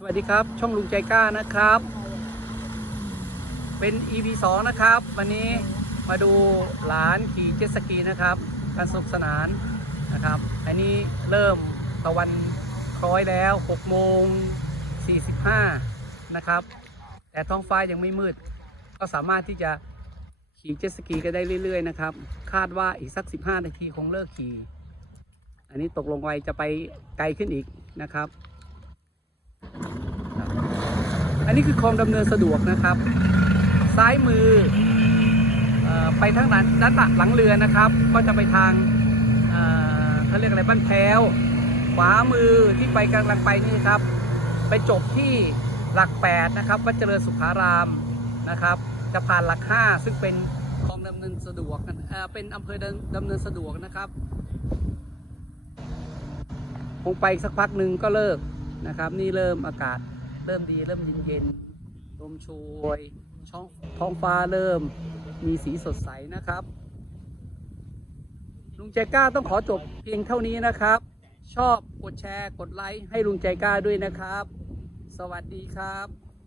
สวัสดีครับ ช่องลุงใจกล้านะครับ เป็น EP 2 นะครับ วันนี้มาดูหลานขี่เจ็ตสกีนะครับการสนุกสนานนะครับ อันนี้เริ่มตะวันคล้อยแล้ว6โมง45 นะครับ แต่ท้องฟ้ายังไม่มืด ก็สามารถที่จะขี่เจ็ตสกีกันได้เรื่อย ๆ นะครับ คาดว่าอีกสัก 15 นาทีคงเลิกขี่ อันนี้ตกลงไว้จะไปไกลขึ้นอีกนะครับ อันนี้คือคลองดำเนินสะดวกนะครับ ซ้ายมืออไปทางด้านด้านหลังเรือนะครับ ก็จะไปทางเขาเรียกอะไรบ้านแพ้ว ขวามือที่ไปกำลังไปนี่ครับ ไปจบที่หลักแปดนะครับวัดเจริญสุขารามนะครับ จะผ่านหลักห้าซึ่งเป็นคลองดำเนินสะดวกเอ่อเป็นอำเภอดำเนินสะดวกนะครับคงไปอีกสักพักหนึ่งก็เลิกนะครับ นี่เริ่มอากาศ เริ่มดีเริ่มเย็นเย็นๆลมโชยช่องท้องฟ้าเริ่มมีสีสดใสนะครับ ลุงใจกล้าต้องขอจบเพียงเท่านี้นะครับ ชอบกดแชร์กดไลค์ให้ลุงใจกล้าด้วยนะครับ สวัสดีครับ